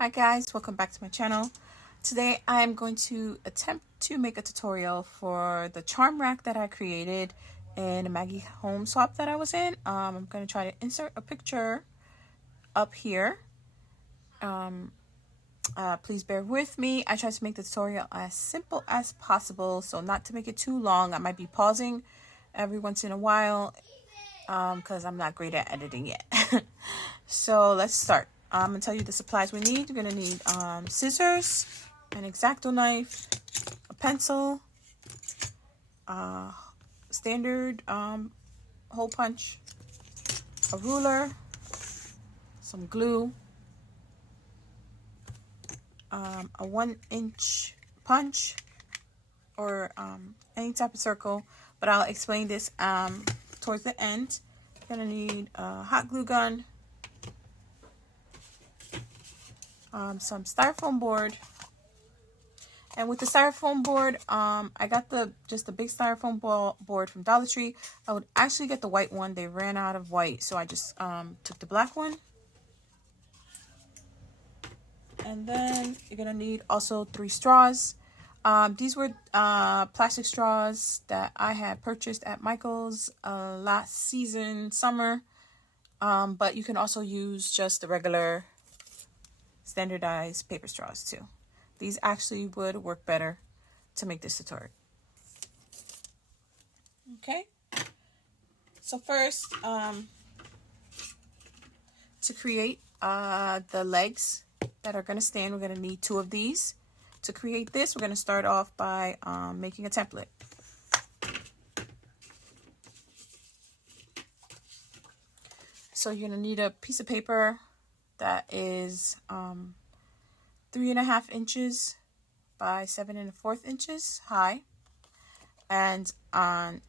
Hi guys, welcome back to my channel. Today I'm going to attempt to make a tutorial for the charm rack that I created in a Maggie home swap that I was in. I'm going to try to insert a picture up here. Please bear with me. I try to make the tutorial as simple as possible, so not to make it too long. I might be pausing every once in a while because I'm not great at editing yet. So let's start. I'm going to tell you the supplies we need. You're going to need scissors, an X-Acto knife, a pencil, standard hole punch, a ruler, some glue, a 1-inch punch, or any type of circle, but I'll explain this towards the end. You're going to need a hot glue gun, some styrofoam board. And with the styrofoam board, I got just the big styrofoam board from Dollar Tree. I would actually get the white one. They ran out of white, so I just took the black one. And then you're gonna need also 3 straws. These were plastic straws that I had purchased at Michael's last season, summer. But you can also use just the regular standardized paper straws too. These actually would work better to make this tutorial. Okay, so first, to create the legs that are going to stand, we're going to need 2 of these. To create this, we're going to start off by making a template. So you're going to need a piece of paper that is 3.5 inches by 7 1/4 inches high, and on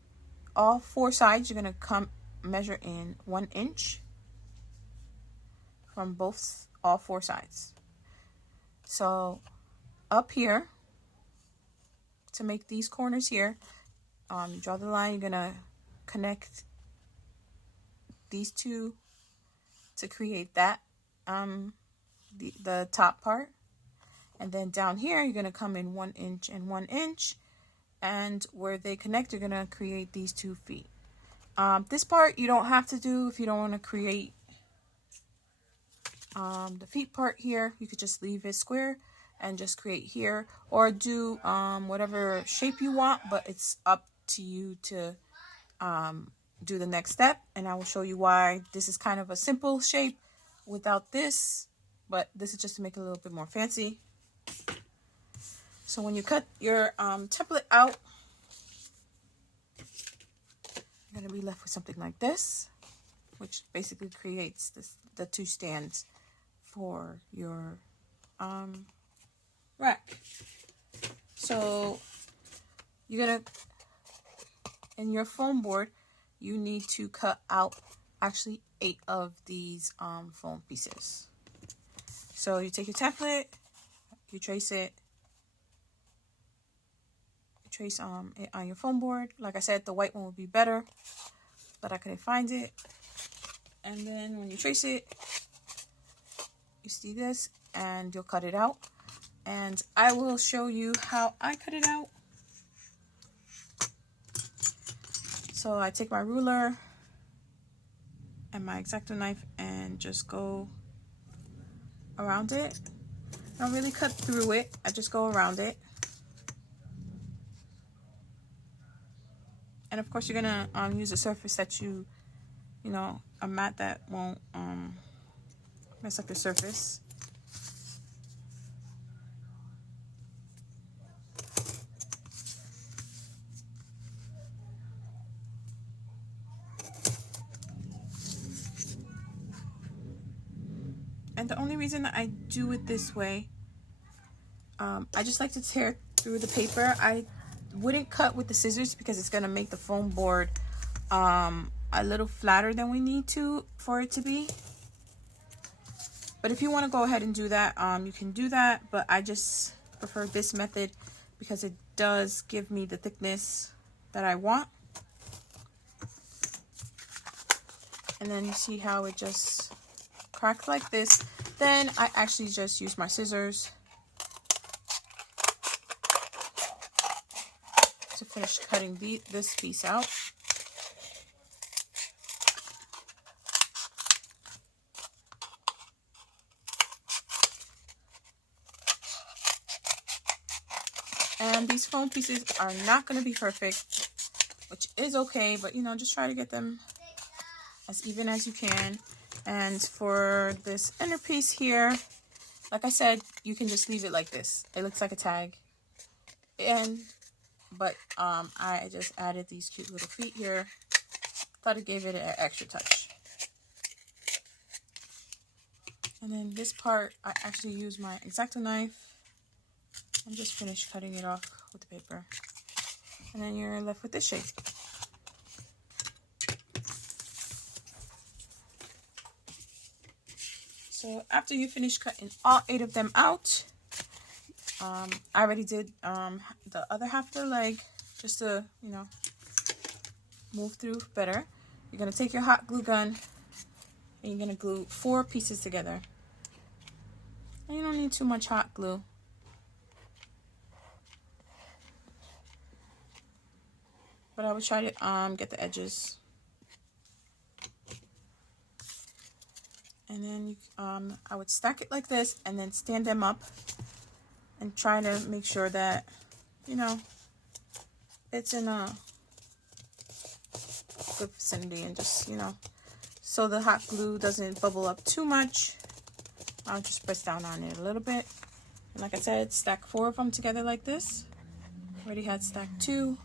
all 4 sides you're going to measure in 1 inch from all 4 sides. So up here, to make these corners here, you draw the line. You're gonna connect these 2 to create that the top part, and then down here you're gonna come in 1 inch and 1 inch, and where they connect you're gonna create these 2 feet. This part you don't have to do if you don't want to create the feet part here. You could just leave it square and just create here, or do whatever shape you want, but it's up to you to do the next step, and I will show you why this is kind of a simple shape without this, but this is just to make it a little bit more fancy. So when you cut your template out, you're going to be left with something like this, which basically creates the 2 stands for your rack. So you're gonna, in your foam board, you need to cut out actually 8 of these foam pieces. So you take your template, you trace it, it on your foam board. Like I said, the white one would be better, but I couldn't find it. And then when you trace it, you see this, and you'll cut it out. And I will show you how I cut it out. So I take my ruler and my X-Acto knife and just go around it. I don't really cut through it, I just go around it. And of course you're gonna use a surface that you know, a mat that won't mess up your surface. And the only reason that I do it this way, I just like to tear through the paper. I wouldn't cut with the scissors because it's going to make the foam board a little flatter than we need to for it to be. But if you want to go ahead and do that, you can do that, but I just prefer this method because it does give me the thickness that I want. And then you see how it just cracks like this. Then I actually just use my scissors to finish cutting this piece out. And these foam pieces are not going to be perfect, which is okay, but you know, just try to get them as even as you can. And for this inner piece here, like I said, you can just leave it like this. It looks like a tag. But I just added these cute little feet here. Thought it gave it an extra touch. And then this part, I actually use my X-Acto knife and just finish cutting it off with the paper. And then you're left with this shape. So after you finish cutting all 8 of them out, I already did the other half of the leg just to, you know, move through better. You're going to take your hot glue gun and you're going to glue 4 pieces together. And you don't need too much hot glue. But I would try to get the edges. And then I would stack it like this and then stand them up and try to make sure that, you know, it's in a good vicinity, and just, you know, so the hot glue doesn't bubble up too much, I'll just press down on it a little bit. And like I said, stack 4 of them together like this. Already had stacked 2.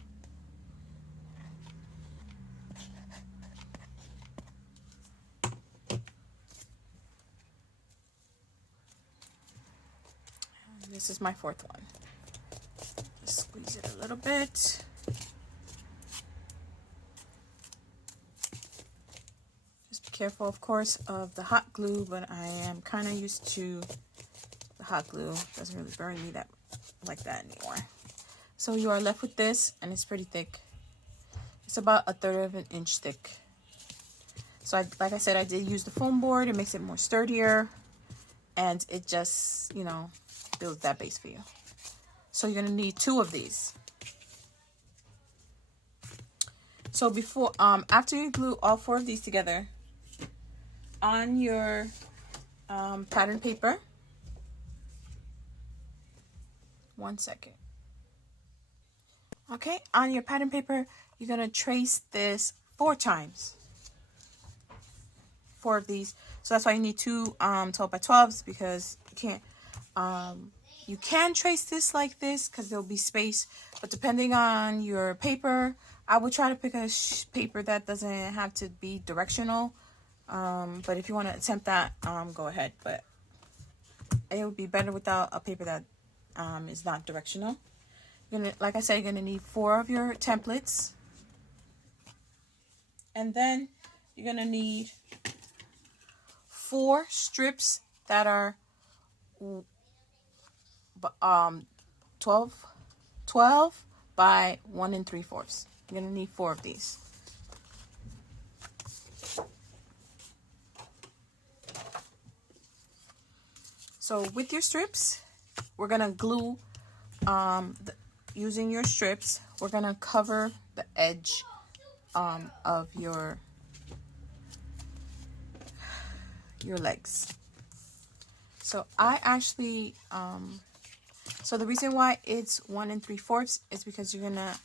This is my 4th one. Just squeeze it a little bit. Just be careful, of course, of the hot glue, but I am kind of used to the hot glue. Doesn't really burn me like that anymore. So you are left with this, and it's pretty thick. It's about 1/3 of an inch thick. So like I said, I did use the foam board. It makes it more sturdier, and it just, you know, builds that base for you. So you're gonna need 2 of these. So before after you glue all 4 of these together on your pattern paper, 1 second. Okay, on your pattern paper, you're gonna trace this 4 times. 4 of these. So that's why you need 2 12 by 12s, because you can trace this like this because there'll be space, but depending on your paper, I would try to pick a paper that doesn't have to be directional. But if you want to attempt that, go ahead. But it would be better without a paper that is not directional. Like I said, you're gonna need 4 of your templates, and then you're gonna need 4 strips that are 12 by 1 3/4. You're gonna need 4 of these. So with your strips, we're gonna glue using your strips, we're gonna cover the edge of your legs. So I actually so the reason why it's 1 3/4 is because you're gonna,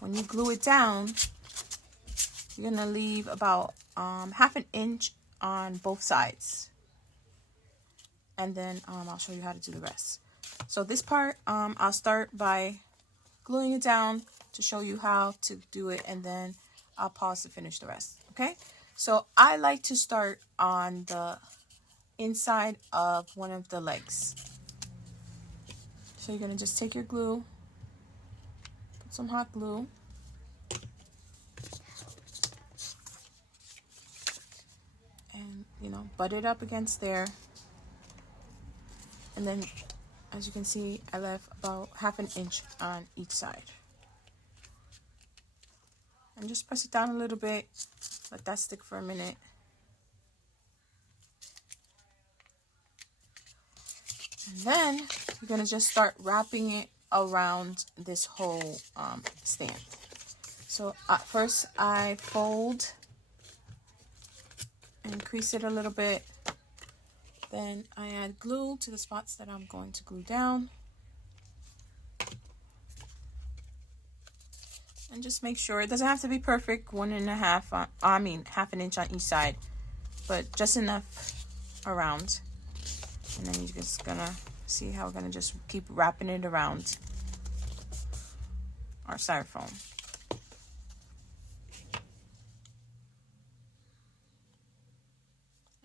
when you glue it down, you're gonna leave about 1/2 inch on both sides, and then I'll show you how to do the rest. So this part, I'll start by gluing it down to show you how to do it, and then I'll pause to finish the rest. Okay, so I like to start on the inside of one of the legs. So you're gonna just take your glue, put some hot glue, and, you know, butt it up against there. And then, as you can see, I left about 1/2 inch on each side. And just press it down a little bit, let that stick for a minute. And then you're going to just start wrapping it around this whole stand. So first I fold and crease it a little bit. Then I add glue to the spots that I'm going to glue down. And just make sure it doesn't have to be perfect, 1.5, half an inch on each side, but just enough around. And then you're just gonna see how we're gonna just keep wrapping it around our styrofoam.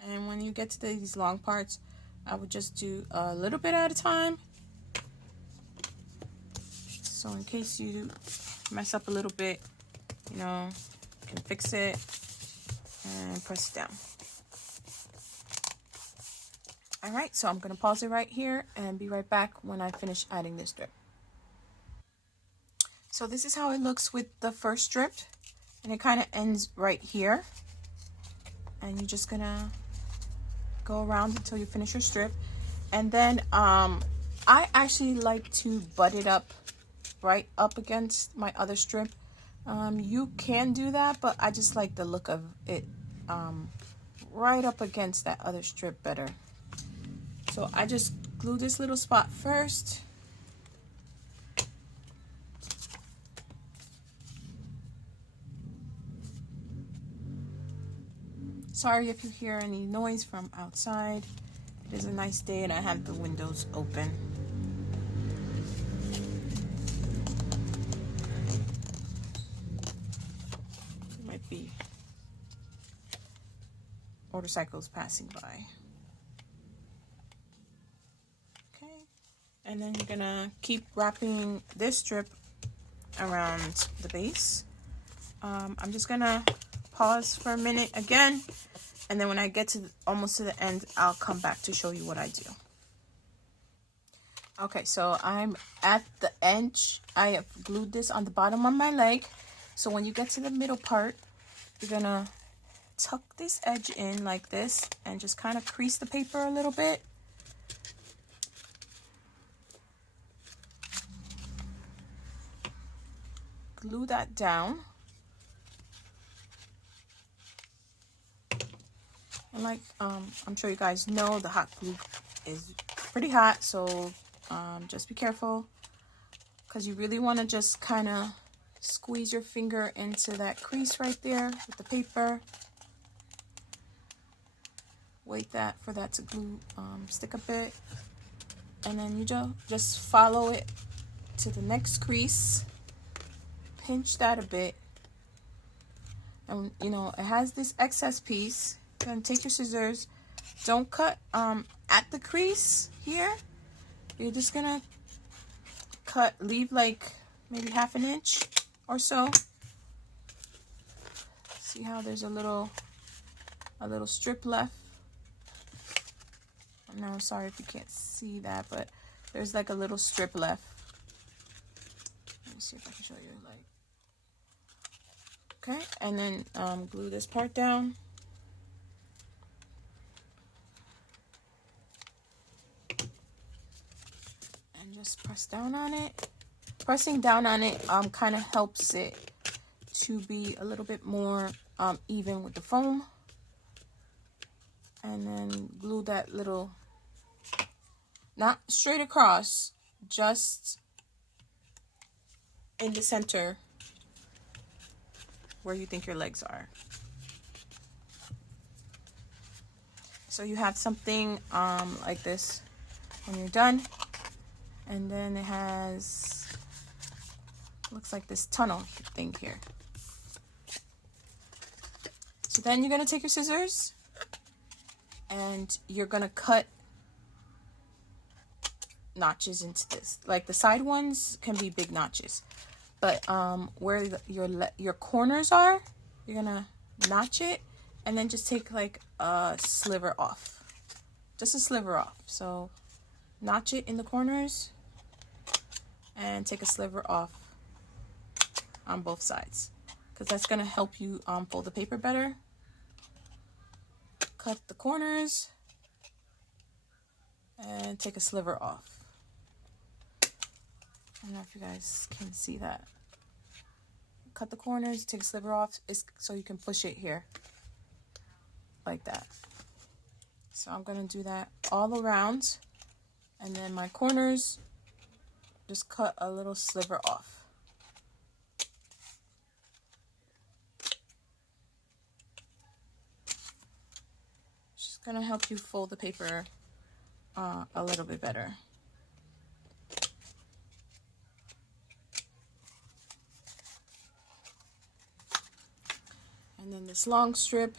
And when you get to these long parts, I would just do a little bit at a time. So in case you mess up a little bit, you know, you can fix it and press it down. All right, so I'm gonna pause it right here and be right back when I finish adding this strip. So this is how it looks with the first strip, and it kind of ends right here. And you're just gonna go around until you finish your strip. And then I actually like to butt it up right up against my other strip. You can do that, but I just like the look of it right up against that other strip better. So I just glue this little spot first. Sorry if you hear any noise from outside. It is a nice day and I have the windows open. There might be motorcycles passing by. Okay, and then you're gonna keep wrapping this strip around the base. I'm just gonna pause for a minute again, and then when I get to almost to the end, I'll come back to show you what I do. Okay, so I'm at the edge. I have glued this on the bottom of my leg. So when you get to the middle part, you're gonna tuck this edge in like this and just kind of crease the paper a little bit. Glue that down. And like I'm sure you guys know, the hot glue is pretty hot, so just be careful, because you really want to just kind of squeeze your finger into that crease right there with the paper. Wait for that to glue stick a bit, and then you just follow it to the next crease. Pinch that a bit, and you know it has this excess piece. You're gonna take your scissors. Don't cut at the crease here. You're just gonna leave like maybe half an inch or so. See how there's a little strip left. No, sorry if you can't see that, but there's like a little strip left. Let me see if I can show you. Okay, and then glue this part down. And just press down on it. Pressing down on it kind of helps it to be a little bit more even with the foam. And then glue that little, not straight across, just in the center where you think your legs are. So you have something like this when you're done. And then it has, looks like this tunnel thing here. So then you're gonna take your scissors and you're gonna cut notches into this. Like the side ones can be big notches, but where your corners are, you're gonna notch it and then just take like a sliver off, just a sliver off. So notch it in the corners and take a sliver off on both sides, because that's gonna help you fold the paper better. Cut the corners and take a sliver off. I don't know if you guys can see that. Cut the corners, take a sliver off, so you can push it here like that. So I'm going to do that all around, and then my corners, just cut a little sliver off. Just going to help you fold the paper a little bit better. And then this long strip,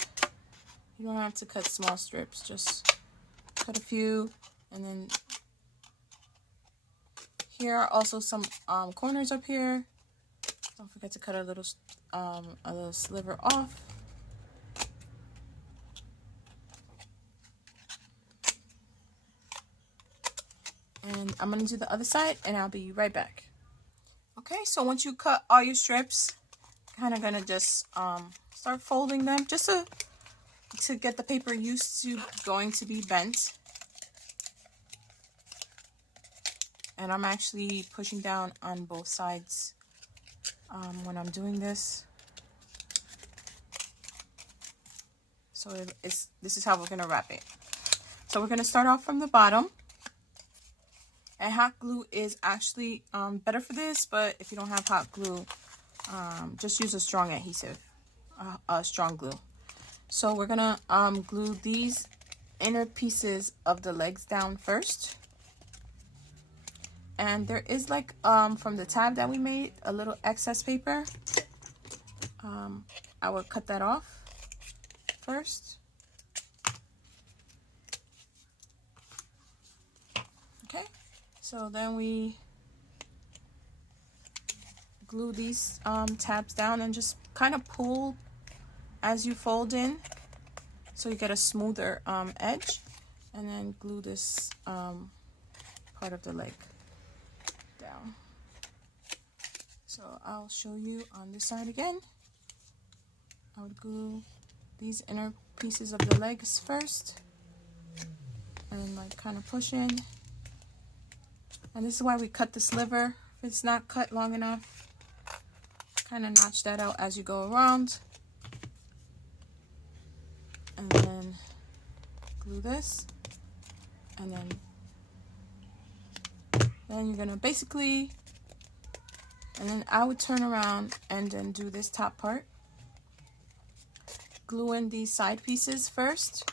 you don't have to cut small strips, just cut a few. And then here are also some corners up here. Don't forget to cut a little sliver off. And I'm gonna do the other side, and I'll be right back. Okay, so once you cut all your strips, kind of gonna just start folding them just to get the paper used to going to be bent. And I'm actually pushing down on both sides when I'm doing this. So this is how we're gonna wrap it. So we're gonna start off from the bottom. And hot glue is actually better for this, but if you don't have hot glue, just use a strong adhesive, strong glue. So we're gonna glue these inner pieces of the legs down first. And there is like from the tab that we made, a little excess paper. I will cut that off first. Okay, so then we glue these tabs down and just kind of pull as you fold in, so you get a smoother edge, and then glue this part of the leg down. So I'll show you on this side again. I would glue these inner pieces of the legs first and like kind of push in. And this is why we cut the sliver. If it's not cut long enough, kind of notch that out as you go around. And then glue this. And then you're gonna basically, and then I would turn around and then do this top part. Glue in these side pieces first.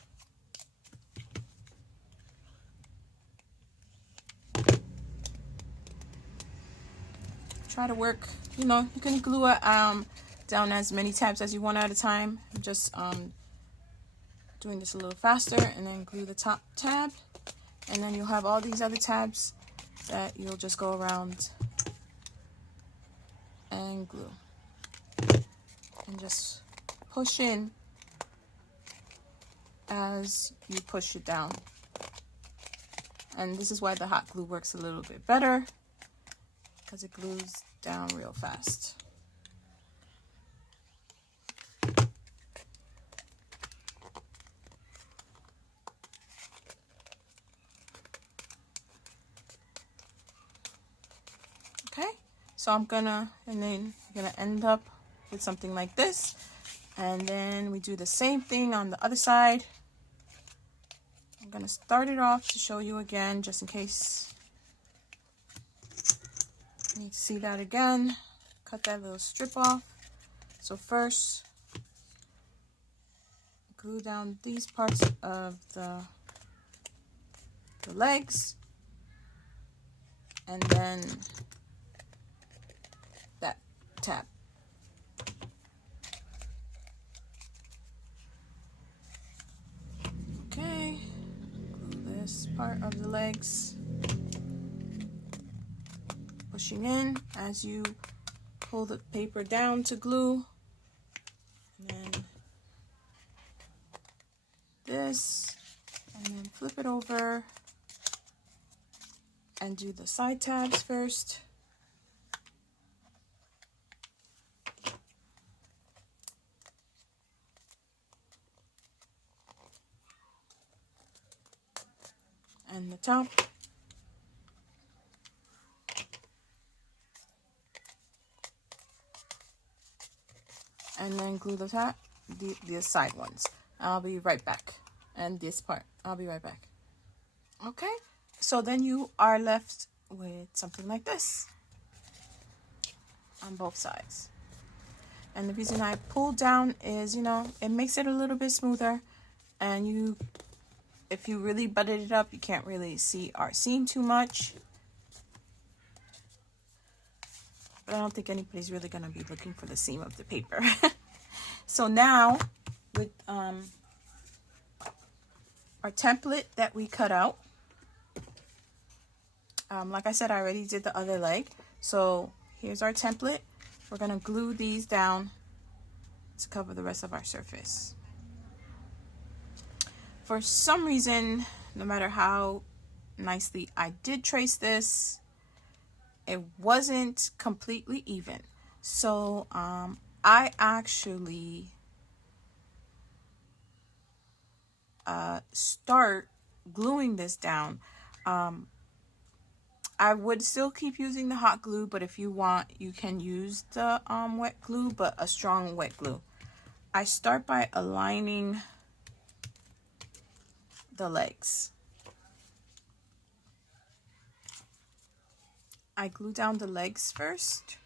Try to work, you know, you can glue it down as many tabs as you want at a time. I'm just doing this a little faster, and then glue the top tab, and then you'll have all these other tabs that you'll just go around and glue and just push in as you push it down. And this is why the hot glue works a little bit better, because it glues down real fast. Okay, so I'm gonna, and then you're gonna end up with something like this. And then we do the same thing on the other side. I'm gonna start it off to show you again, just in case you need to see that again. Cut that little strip off. So first, glue down these parts of the legs, and then that tab. Okay, glue this part of the legs, pushing in as you pull the paper down to glue, and then this, and then flip it over and do the side tabs first. And the top. And then glue the top, the side ones. I'll be right back. And this part, I'll be right back. Okay, so then you are left with something like this on both sides. And the reason I pull down is, you know, it makes it a little bit smoother. And if you really butted it up, you can't really see our seam too much. But I don't think anybody's really going to be looking for the seam of the paper. So now, with our template that we cut out, like I said, I already did the other leg. So here's our template. We're going to glue these down to cover the rest of our surface. For some reason, no matter how nicely I did trace this, it wasn't completely even. So I actually start gluing this down. I would still keep using the hot glue, but if you want, you can use the wet glue, but a strong wet glue. I start by aligning the legs. I glue down the legs first.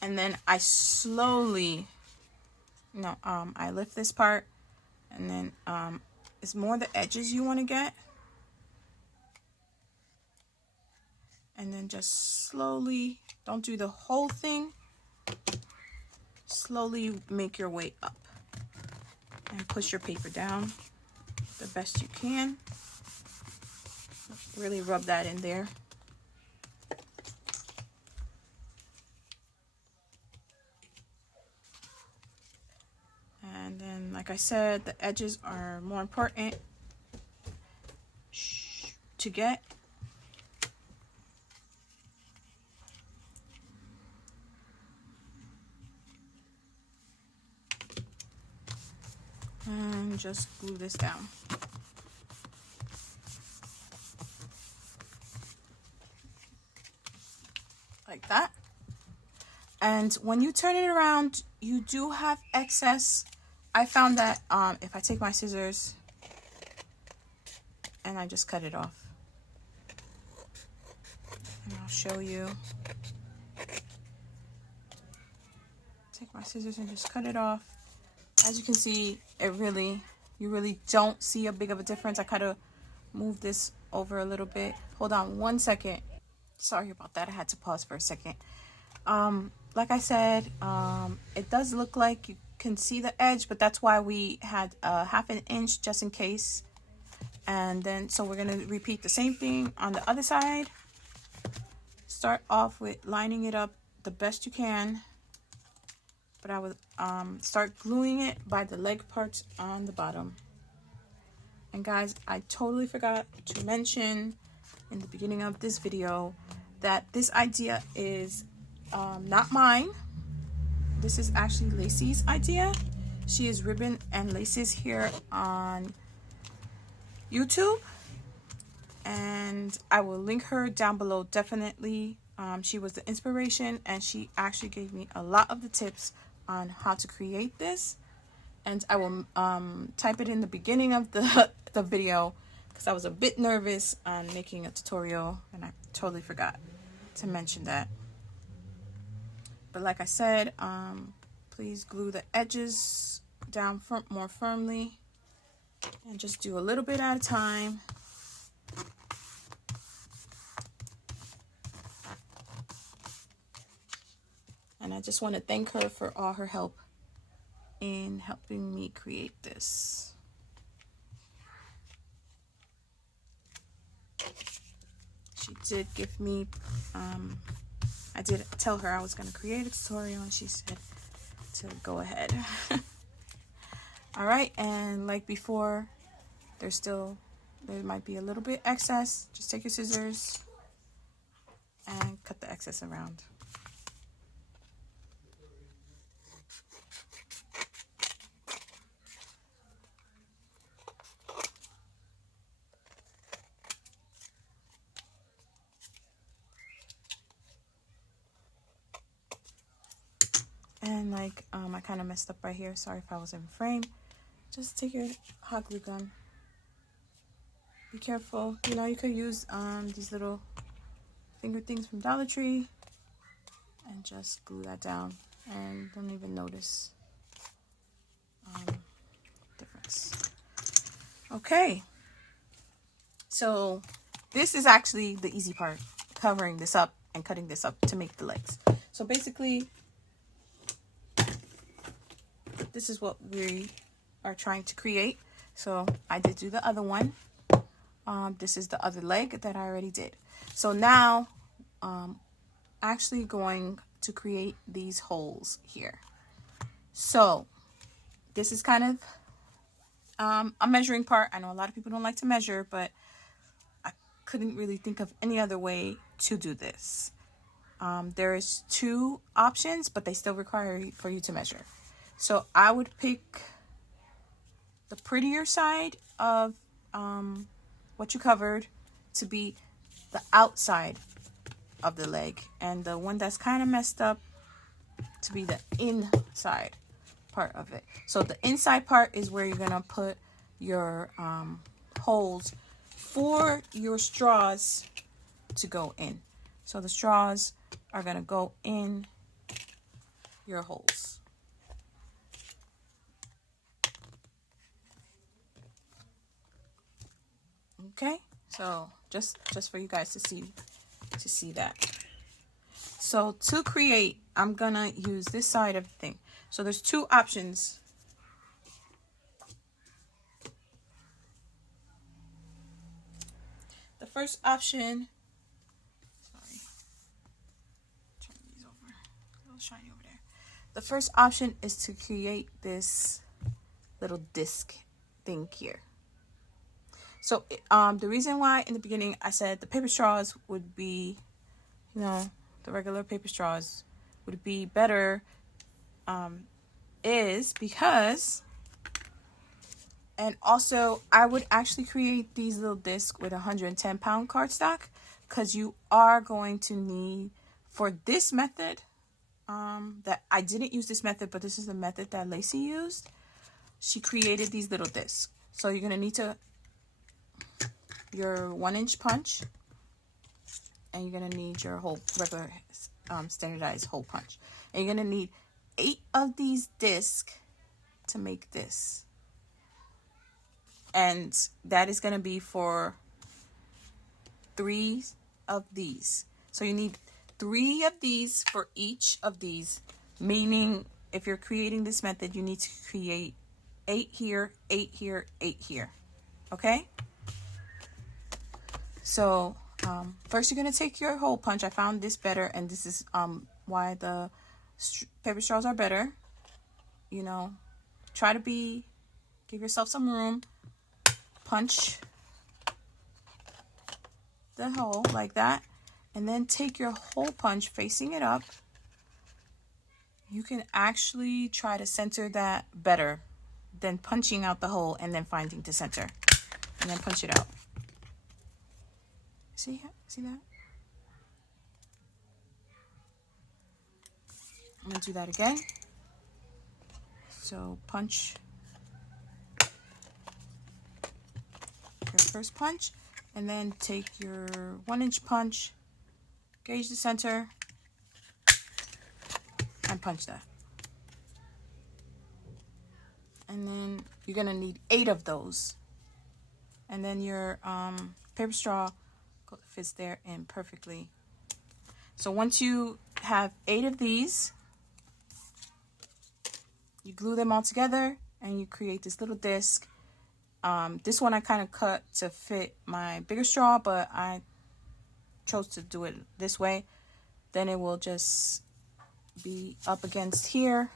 And then I slowly, I lift this part, and then it's more the edges you want to get. And then just slowly, don't do the whole thing, slowly make your way up. And push your paper down the best you can. Really rub that in there. And then, like I said, the edges are more important to get. And just glue this down. Like that. And when you turn it around, you do have excess. I found that if I take my scissors and I just cut it off. And I'll show you. Take my scissors and just cut it off. As you can see, you really don't see a big of a difference. I kind of moved this over a little bit. Hold on one second. Sorry about that. I had to pause for a second. Like I said, it does look like you can see the edge, but that's why we had ½ an inch just in case. And then, so we're going to repeat the same thing on the other side. Start off with lining it up the best you can. But I would start gluing it by the leg parts on the bottom. And guys, I totally forgot to mention in the beginning of this video that this idea is not mine. This is actually Lacey's idea. She is Ribbon and Laces here on YouTube. And I will link her down below definitely. She was the inspiration, and she actually gave me a lot of the tips on how to create this. And I will type it in the beginning of the video because I was a bit nervous on making a tutorial and I totally forgot to mention that. But like I said, please glue the edges down more firmly and just do a little bit at a time. And I just want to thank her for all her help in helping me create this. She did give me, I did tell her I was going to create a tutorial, and she said to go ahead. All right, and like before, there might be a little bit excess. Just take your scissors and cut the excess around. like, I kind of messed up right here. Sorry if I was in frame. Just take your hot glue gun. Be careful. You know, you could use these little finger things from Dollar Tree and just glue that down and don't even notice difference. Okay, so this is actually the easy part, covering this up and cutting this up to make the legs. So basically, this is what we are trying to create. So I did do the other one. This is the other leg that I already did. So now actually going to create these holes here. So this is kind of a measuring part. I know a lot of people don't like to measure, but I couldn't really think of any other way to do this. There is 2 options, but they still require for you to measure. So I would pick the prettier side of what you covered to be the outside of the leg, and the one that's kind of messed up to be the inside part of it. So the inside part is where you're gonna put your holes for your straws to go in. So the straws are gonna go in your holes. Okay, so just for you guys to see that. So to create, I'm gonna use this side of the thing. So there's 2 options. The first option, sorry, turn these over, a little shiny over there. The first option is to create this little disc thing here. So the reason why in the beginning I said the paper straws would be, you know, the regular paper straws would be better is because, and also I would actually create these little discs with 110-pound cardstock, because you are going to need, for this method, that I didn't use this method, but this is the method that Lacey used. She created these little discs. So you're going to need your 1-inch punch, and you're going to need your whole regular standardized hole punch, and you're going to need 8 of these discs to make this, and that is going to be for 3 of these. So you need 3 of these for each of these, meaning if you're creating this method, you need to create 8 here, 8 here, 8 here. Okay, so first you're going to take your hole punch. I found this better, and this is why the paper straws are better. You know, try to give yourself some room. Punch the hole like that, and then take your hole punch facing it up. You can actually try to center that better than punching out the hole and then finding the center, and then punch it out. See that? I'm gonna do that again. So punch your first punch, and then take your 1-inch punch, gauge the center, and punch that. And then you're gonna need 8 of those, and then your paper straw fits there in perfectly. So once you have 8 of these, you glue them all together and you create this little disc. This one I kind of cut to fit my bigger straw, but I chose to do it this way. Then it will just be up against here.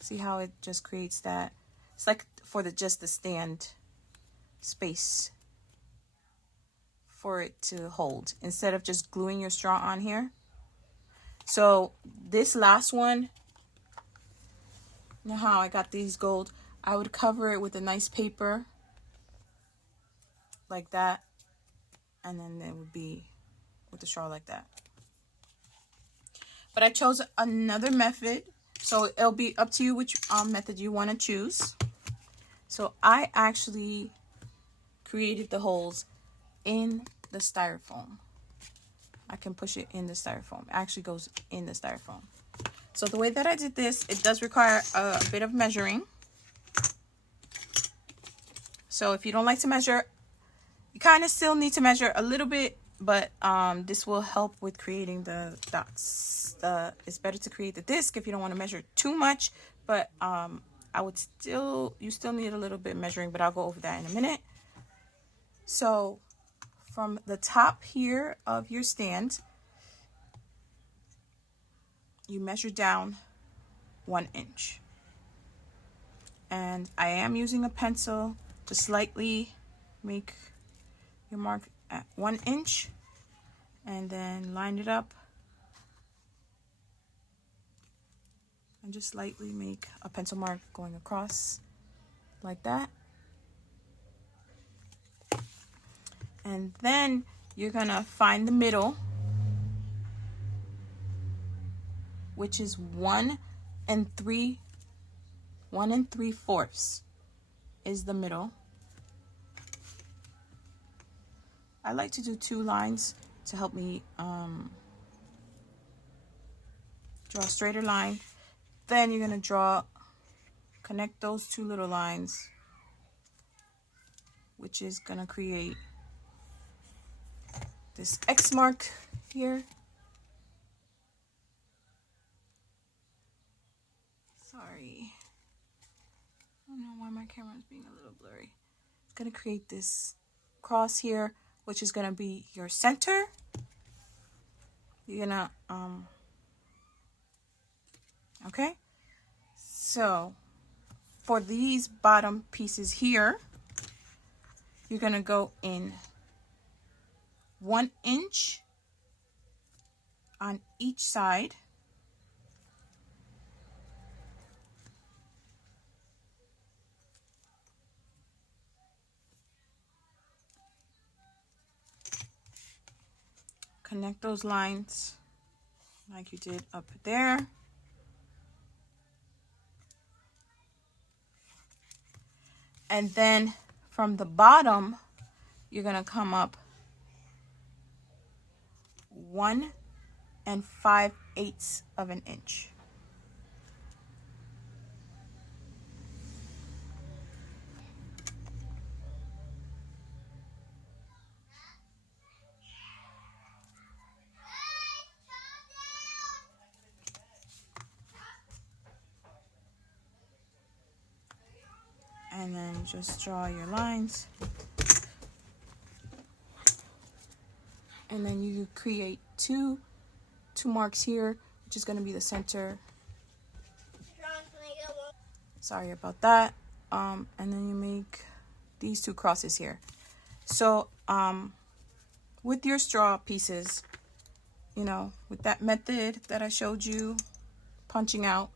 See how it just creates that? It's like for just the stand space for it to hold, instead of just gluing your straw on here. So this last one, you know how I got these gold? I would cover it with a nice paper like that, and then it would be with the straw like that. But I chose another method So it'll be up to you which method you want to choose. So I actually created the holes in the styrofoam. I can push it in the styrofoam. It actually goes in the styrofoam. So the way that I did this, it does require a bit of measuring. So if you don't like to measure, you kind of still need to measure a little bit, but this will help with creating the dots. It's better to create the disc if you don't want to measure too much, but you still need a little bit measuring, but I'll go over that in a minute. So from the top here of your stand, you measure down 1 inch. And I am using a pencil to slightly make your mark at 1 inch, and then line it up and just slightly make a pencil mark going across like that. And then you're gonna find the middle, which is 1 3/4 is the middle. I like to do 2 lines to help me draw a straighter line. Then you're gonna connect those 2 little lines, which is gonna create this X mark here. Sorry, I don't know why my camera is being a little blurry. It's gonna create this cross here, which is gonna be your center. You're gonna okay, so for these bottom pieces here, you're gonna go in 1 inch on each side. Connect those lines like you did up there. And then from the bottom, you're gonna come up 1 5/8 of an inch. And then just draw your lines. And then you create two marks here, which is going to be the center. Sorry about that. And then you make these 2 crosses here. So with your straw pieces, you know, with that method that I showed you, punching out,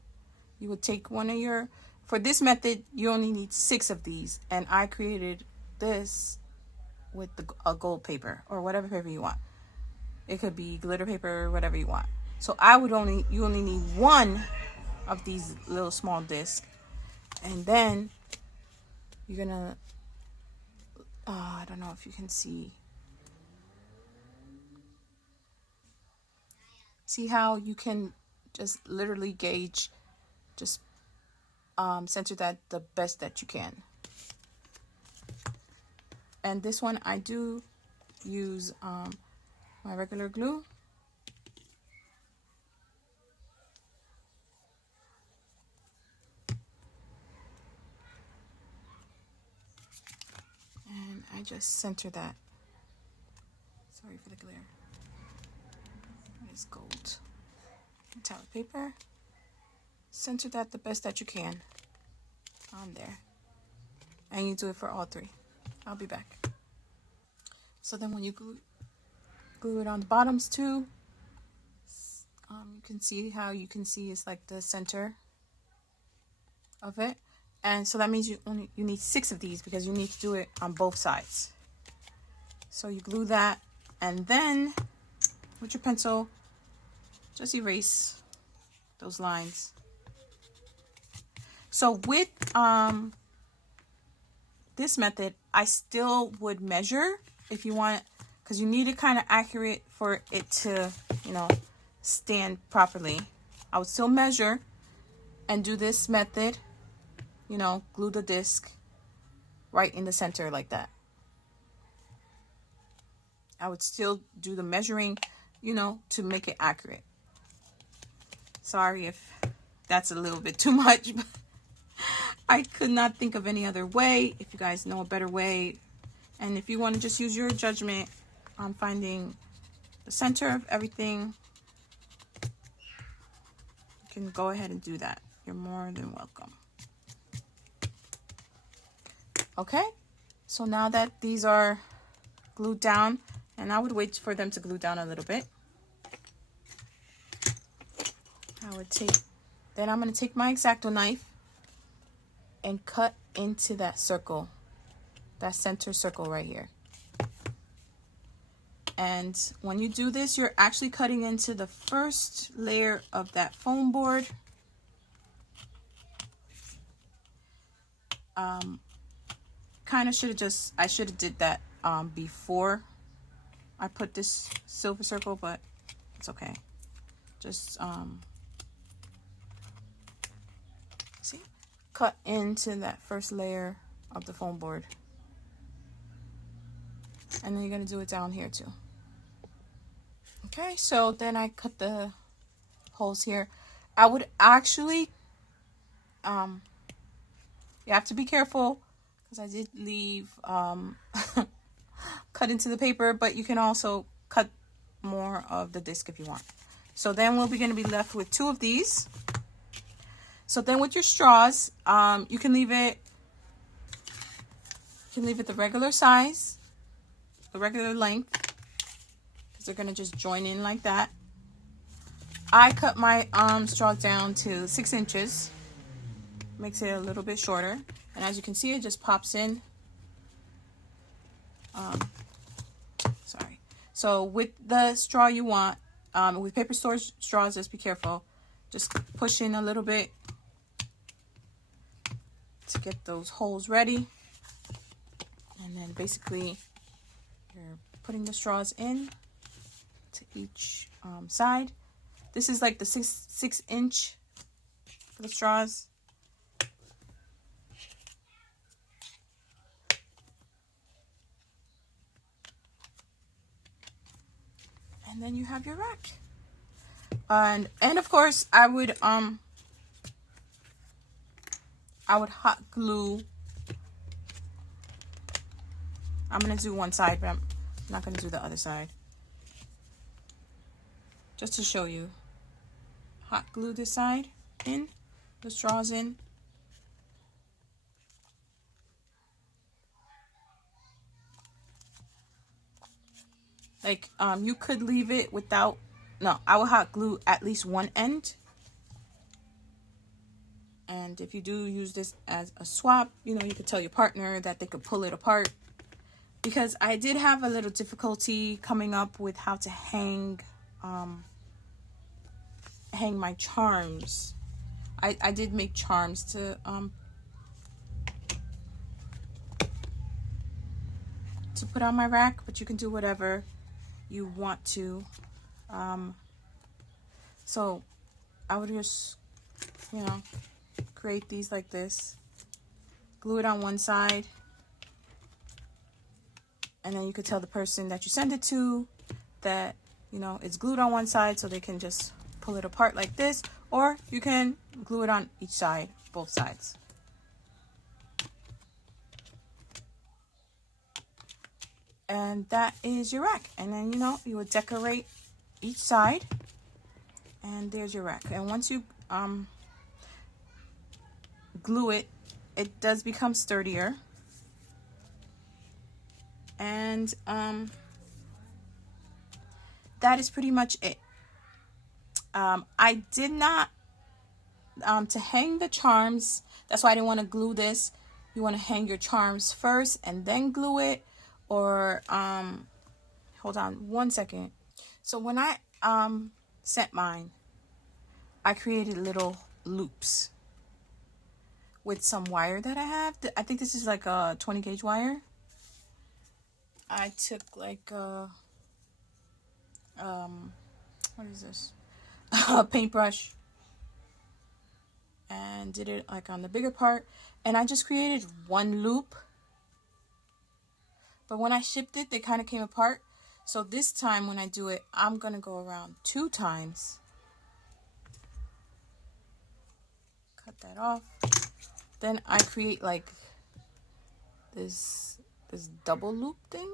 you would take one of your, for this method, you only need 6 of these. And I created this with a gold paper or whatever paper you want. It could be glitter paper, whatever you want. So you only need 1 of these little small discs. And then you're gonna, I don't know if you can see how you can just literally gauge, just center that the best that you can. And this one I do use my regular glue. And I just center that. Sorry for the glare. It's gold. Metallic paper. Center that the best that you can on there. And you do it for all 3. I'll be back. So then when you glue it on the bottoms too, you can see how it's like the center of it. And so that means you need 6 of these because you need to do it on both sides. So you glue that, and then with your pencil, just erase those lines. So with this method, I still would measure if you want, because you need it kind of accurate for it to, you know, stand properly. I would still measure and do this method, you know, glue the disc right in the center like that. I would still do the measuring, you know, to make it accurate. Sorry if that's a little bit too much, but I could not think of any other way. If you guys know a better way, and if you want to just use your judgment on finding the center of everything, you can go ahead and do that. You're more than welcome. Okay, so now that these are glued down, and I would wait for them to glue down a little bit. Then I'm going to take my X-Acto knife and cut into that circle, that center circle right here. And when you do this, you're actually cutting into the first layer of that foam board. Kind of I should have did that before I put this silver circle, but it's okay. Just see, cut into that first layer of the foam board, and then you're gonna do it down here too. Okay, so then I cut the holes here. I would actually you have to be careful, because I did leave cut into the paper, but you can also cut more of the disc if you want. So then we're going to be left with 2 of these. So then with your straws, you can leave it the regular size, the regular length, because they're going to just join in like that. I cut my straw down to 6 inches. Makes it a little bit shorter, and as you can see, it just pops in. Sorry. So with the straw you want, with paper straws, just be careful. Just push in a little bit to get those holes ready, and then basically you're putting the straws in to each side. This is like the 6 inch for the straws. And then you have your rack. And of course I would hot glue. I'm gonna do one side, but I'm not gonna do the other side. Just to show you. Hot glue this side in, the straws in. Like, you could leave it without, no, I will hot glue at least one end. And if you do use this as a swap, you know, you could tell your partner that they could pull it apart. Because I did have a little difficulty coming up with how to hang my charms. I did make charms to put on my rack, but you can do whatever you want to. So I would just, you know, create these like this, glue it on one side, and then you could tell the person that you send it to that, you know, it's glued on one side, so they can just pull it apart like this, or you can glue it on each side, both sides. And that is your rack. And then, you know, you would decorate each side, and there's your rack. And once you glue it, it does become sturdier. And that is pretty much it. I did not to hang the charms, that's why I didn't want to glue this. You want to hang your charms first and then glue it, or hold on one second. So when I sent mine, I created little loops. with some wire that I have. I think this is like a 20 gauge wire. I took like what is this? A paintbrush, and did it like on the bigger part, and I just created one loop. But when I shipped it, they kind of came apart. So this time when I do it, I'm gonna go around 2 times. Cut that off. Then I create like this double loop thing.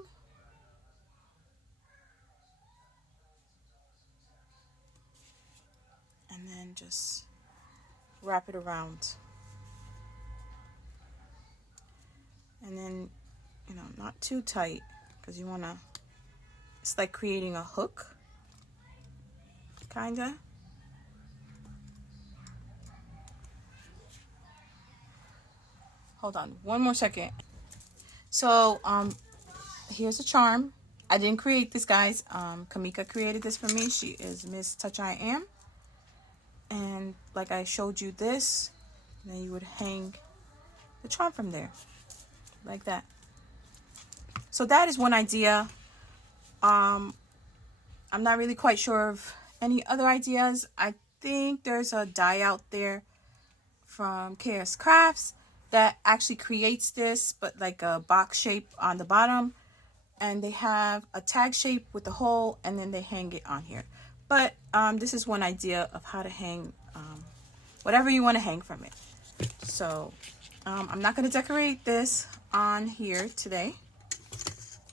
And then just wrap it around. And then, you know, not too tight, because you want to, it's like creating a hook, kinda. Hold on one more second. So here's a charm. I didn't create this, guys. Kamika created this for me. She is Miss Touch I Am. And like I showed you this, then you would hang the charm from there, like that. So that is one idea. I'm not really quite sure of any other ideas. I think there's a die out there from papercrafts that actually creates this, but like a box shape on the bottom, and they have a tag shape with the hole, and then they hang it on here. But this is one idea of how to hang whatever you want to hang from it. So I'm not going to decorate this on here today,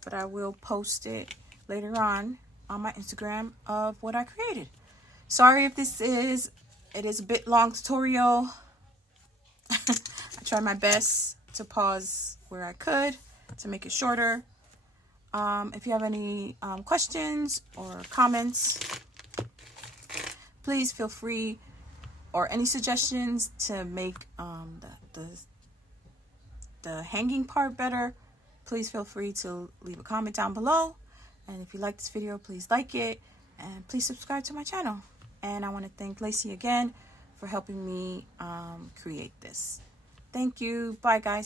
but I will post it later on my Instagram of what I created. Sorry if it is a bit long tutorial. I tried my best to pause where I could to make it shorter. If you have any questions or comments, please feel free, or any suggestions to make the hanging part better, please feel free to leave a comment down below. And if you like this video, please like it, and please subscribe to my channel. And I want to thank Lacey again for helping me create this. Thank you. Bye, guys.